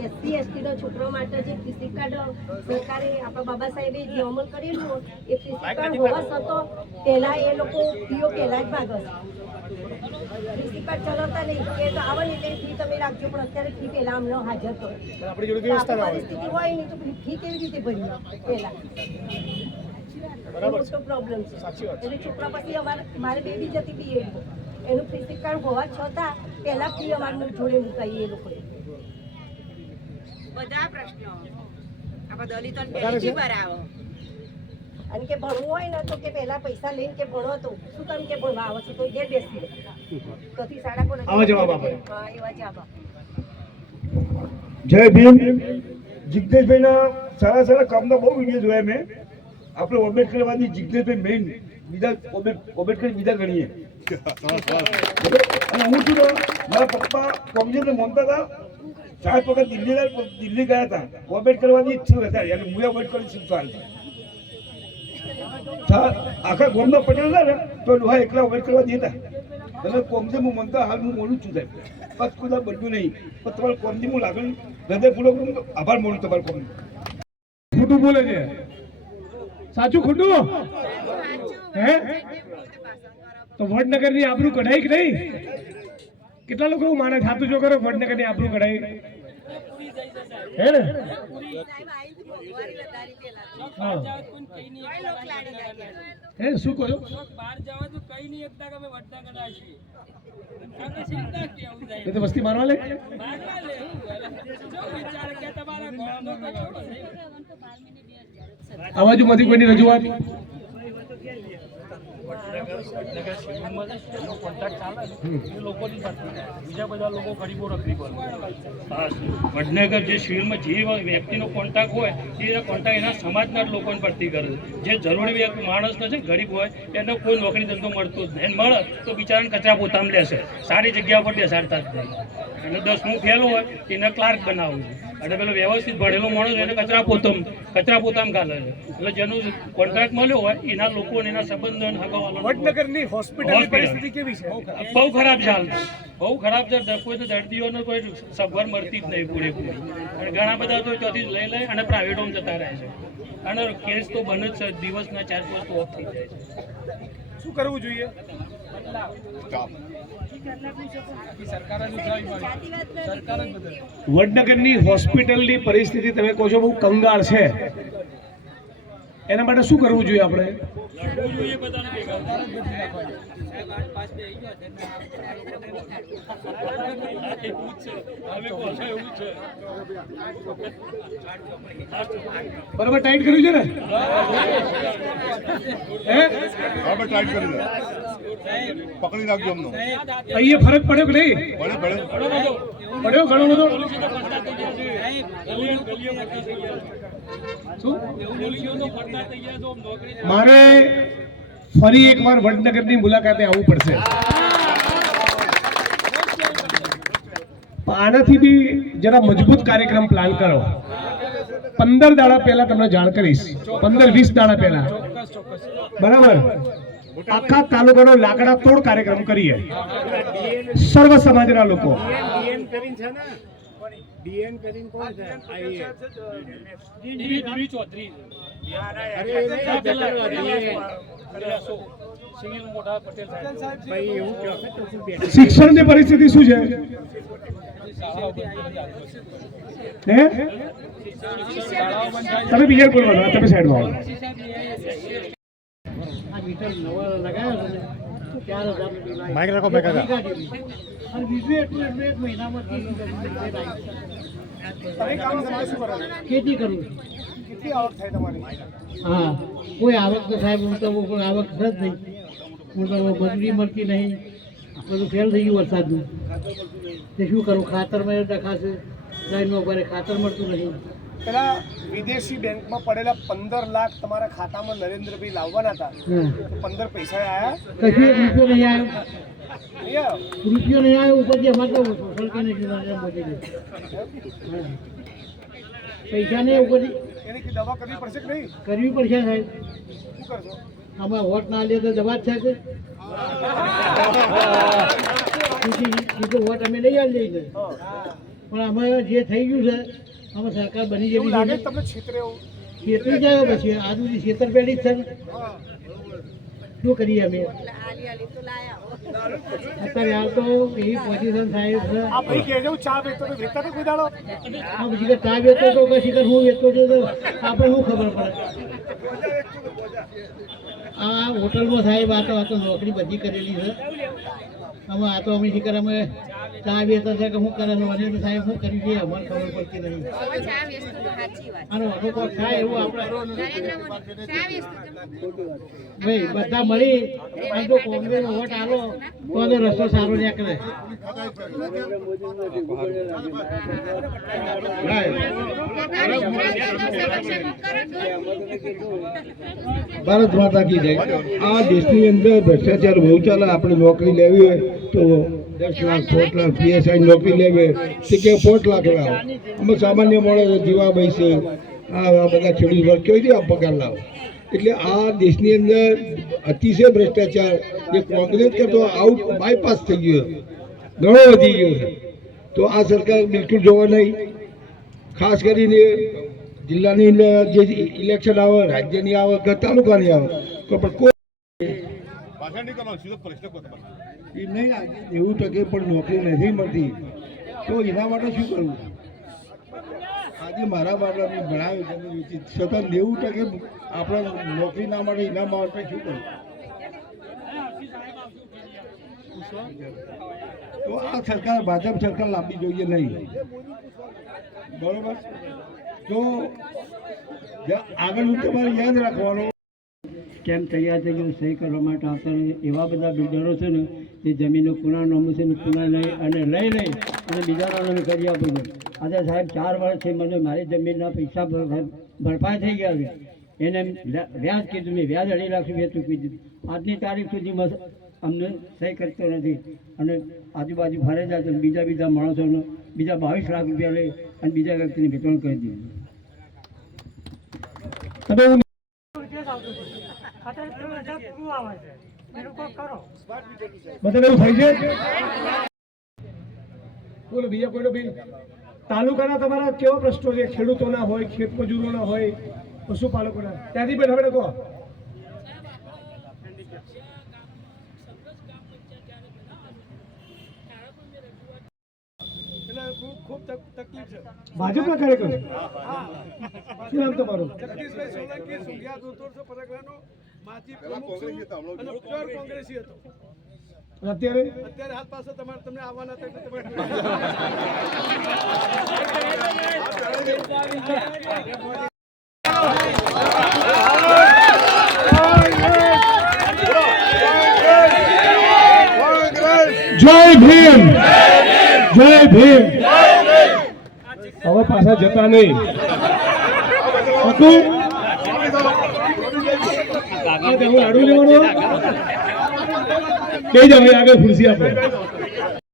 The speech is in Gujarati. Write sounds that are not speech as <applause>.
એસસી એસટીનો છોકરો માટે જે ફીસી કાર્ડ સરકારે આપણા બાબા સાહેબે જે અમલ કરેલું એ ફીસી કાર્ડ હોવા છતાં પહેલા એ લોકો ફીઓ પહેલા જ માગે છે કાર્ડ ચલાવતા નહીં કે તો આવે ને એટલે ફી તમે રાખજો પણ અત્યારે ફી પહેલા હાજર કરો વ્યવસ્થા ના આપણી હોય. પરિસ્થિતિ હોય નહીં તો ફી કેવી રીતે ભરીએ પહેલાં? બરાબર. મોટો પ્રોબ્લેમ છે. સાચી વાત એટલે છોકરા પછી અમારે મારે બેબી જતી બી એનું ફીસી કાર્ડ હોવા છતાં પહેલાં ફી અમારે જોડે મુકાઈએ એ લોકોએ. બધા પ્રશ્નો. આપણા છે? પેલી ભરાવો. અને કે ભણવું હોય ને તો કે પહેલા પૈસા લઈને કે ભણો તો. શું કામ કે ભણવા આવો છો? તો ઘેર બેસી રહે. તોથી સાડા કોલેજ આવા જવાબ આપો. હા એવા જવાબ જય ભીમ. જિગ્નેશભાઈના સારા સારા કામના બહુ વીડિયો જોયા મેં. આપણે આંબેડકરવાદી જિગ્નેશભાઈ મેઇન બીજા ઓમ્બેડકર બીજા ગણીએ. <laughs> અને હું છું મારા પપ્પા કોંગ્રેસને માનતા હતા. સાત વખત દિલ્હી દિલ્હી ગયા હતા. આંબેડકરવાદી કરવાની ઈચ્છું હતા યાર હું કરી છું સાલ આખા ગોમના પટેલ હતા ને તો લોહા એકલા આંબેડકરવાદી હતા તમે હું મનતા હાલ હું મોડું જ છું સાહેબ. બસ કુદા બધું નહીં. પણ તમારે કોમથી હું લાગણી હૃદયપૂર્વક હું આભાર મોડું તમારે કોંગ્રેસ ખોટું બોલે છે. સાચું ખોટું? હે તો વડનગરની આબરૂ કઢાઈ કે નહીં? કેટલા લોકો એવું માને કરો વડનગરની આબરૂ કઢાઈ. હે ને? હા. હે શું કહો બહાર જવા તો કઈ નહીં એકતા કે અમે વડતા કદાચ છીએ. તો વસ્તી મારવા લે. ના લે. શું કરે? જો વિચાર કે ગરીબો રખડી પડે વડનગર જે શિબિરમાં જે વ્યક્તિનો કોન્ટેક્ટ હોય, એ કોન્ટેક્ટ એના સમાજના જ લોકોને ભરતી કરે જે જરૂરી વ્યક્તિ માણસ છે, ગરીબ હોય, એને કોઈ નોકરી ધંધો મળતો નહીં. મળે તો બિચારાને કચરા પોતામાં લેશે. સારી જગ્યા પર બેસાડતા જ નહીં. અને દસમું ફેલ હોય એને ક્લાર્ક બનાવવું છે. અને પેલો વ્યવસ્થિત ભણેલો માણસ એને કચરા પોતમ કચરા પોતામ ગાલે છે. એટલે જેનું કોન્ટ્રાક્ટ મળ્યો હોય એના લોકો એના સંબંધો હગાવાલા વડનગરની હોસ્પિટલ. પરિસ્થિતિ કેવી છે? બહુ ખરાબ છે. બહુ ખરાબ છે. કોઈ તો દર્દીઓને કોઈ સગવડ મળતી જ નહીં પૂરેપૂરી. અને ઘણા બધા તો ત્યાંથી જ લઈ લે અને હોમ જતા રહે છે. અને કેસ તો બને જ છે. દિવસના ચાર પાંચ તો ઓફ થઈ જાય છે. શું કરવું જોઈએ? વડનગરની હોસ્પિટલની પરિસ્થિતિ તમે કહો છો બહુ કંગાળ છે. એના માટે શું કરવું જોઈએ આપણે? બરાબર ટાઈટ કર્યું છે ને? બરાબર ટાઈટ કરી પકડી નાખજો અમને. અહીંયા ફરક પડ્યો કે નહીં? પડ્યો ઘણો બધો? મારે ફરી એકવાર વડનગરની મુલાકાતે આવવું પડશે. આનાથી બી જરા મજબૂત કાર્યક્રમ પ્લાન કરો. પંદર દાડા પહેલા તમને જાણ કરીશ. પંદર વીસ દાડા પહેલા. બરાબર? આખા તાલુકાનો લાકડા તોડ કાર્યક્રમ કરીએ. સર્વ સમાજના લોકો. ડીવી કરીને કોણ છે? પટેલ સાહેબ શિક્ષણની પરિસ્થિતિ શું છે? હે? તમે બીજા બોલવાના તમે સાઈડમાં આવો. માઇક રાખો બે કાકા ખેતી કરું હા, કોઈ આવક તો સાહેબ, હું તો કોઈ આવક છે જ નહીં. હું તો મજૂરી મળતી નહીં. બધું ફેલ થઈ ગયું વરસાદનું. તે શું કરું? ખાતરમાં ડખાશે લાઈનમાં ભરે, ખાતર મળતું નહીં. પેલા વિદેશી બેંકમાં પડેલા પંદર લાખ તમારા ખાતામાં નરેન્દ્રભાઈ લાવવાના હતા. પંદર પૈસા આયા. કશું રૂપિયો નહીં આવ્યો રૂપિયો નહીં આવ્યો નરેન્દ્ર મોદીને હા પૈસા નહીં ઉપરથી એની કે દવા કરવી પડશે કે નહીં? કરવી પડશે સાહેબ. શું કરશો? આમાં વોટ ના લે તો દવા જ છે સીધો વોટ અમે નહીં આવી જઈએ પણ અમે જે થઈ ગયું છે અમે સરકાર બની જેવી લાગે તમને છેતરે છેતરી જાય પછી. આ સુધી છેતરપેઢી જ છે શું કરીએ અમે? અત્યારે હાલ તો એવી પોઝિશન સાહેબ છે. આ ભાઈ કહે ચા વેચતો તો વેચતા તો કોઈ આ પછી કે ચા વેચતો તો કે શિખર હું વેચતો છું તો આપણે શું ખબર પડે? આ હોટલમાં સાહેબ આ તો આ તો નોકરી બધી કરેલી છે. અમે આ તો અમે શીખર અમે ચા વેચતા છે કે શું કરે છે મને તો સાહેબ શું કરી દઈએ અમને ખબર પડતી નથી. આનો વધુ કોક થાય એવું આપણે ભાઈ બધા મળી આમ તો કોંગ્રેસ વોટ આલો તો તો રસ્તો સારો નીકળે. ભારત માતા કી જય. આ દેશની અંદર ભ્રષ્ટાચાર બહુ ચાલે આપણે નોકરી લેવી હોય તો દસ લાખ પોચ લાખ પીએસઆઈ નોકરી લેવી. તો કે લાખ લાવો અમે સામાન્ય મળે જીવા છે આ બધા ખેડૂત વર્ગ કેવી રીતે પગાર લાવો? એટલે આ દેશની અંદર અતિશય ભ્રષ્ટાચાર. જે કોંગ્રેસ કરતો આઉટ બાયપાસ થઈ ગયો. ઘણો વધી ગયો છે. તો આ સરકાર બિલકુલ જોવા નહીં. ખાસ કરીને જિલ્લાની અંદર જે ઇલેક્શન આવે, રાજ્યની આવે કે તાલુકાની આવે, તો પણ કોઈ પાછળ નીકળવાનું સીધો પ્રશ્ન કરો તમારે. એ નહીં નેવું ટકે પણ નોકરી નથી મળતી. તો એના માટે શું કરવું? આજે મારા બાપડા મેં ભણાવ્યું છે સતત નેવું ટકે આપણા નોકરી ના મળે એના માટે શું કરવું? તો આ સરકાર, ભાજપ સરકાર લાવવી જોઈએ નહીં. બરોબર? તો આગળ તમારે યાદ રાખવાનું. કેમ તૈયાર થઈ ગયું, સહી કરવા માટે આવતા એવા બધા બિલ્ડરો છે ને એ જમીનો પુના નોમું છે ને પુના લઈ અને લઈ લઈ અને બીજા નામે કરી આપું છું. આજે સાહેબ ચાર વર્ષ છે, મને મારી જમીનના પૈસા ભર- ભર- ભરપાઈ થઈ ગયા છે. એને વ્યાજ કીધું મેં, વ્યાજ અઢી લાખ રૂપિયા ચૂકવી દીધું. આજની તારીખ સુધીમાં અમને સહી કરતો નથી. અને આજુબાજુ ફરે જાય તો બીજા બીજા માણસોનો બીજા બાવીસ લાખ રૂપિયા લઈ અને બીજા વ્યક્તિને વિતરણ કરી દીધું તમે એવું અત્યારે ત્રણ હજાર આવે છે. એ લોકો કરો. બધાને એવું થાય છે? બોલો બીજા કોઈનો બી તાલુકાના તમારા કેવા પ્રશ્નો છે? ખેડૂતોના હોય ખેત મજૂરોના હોય પશુપાલકોના? ત્યાંથી બેઠા હવે કહો ભાજપના કાર્યકર? શું નામ તમારું? પેલા કોંગ્રેસ હતા, હમણાં અને અત્યારે? જય ભીમ! જય ભીમ! હવે પાછા જતા નહીં હતું આ તમે લાડુ લેવાનો કઈ જાવ આગળ ખુરશી આપો.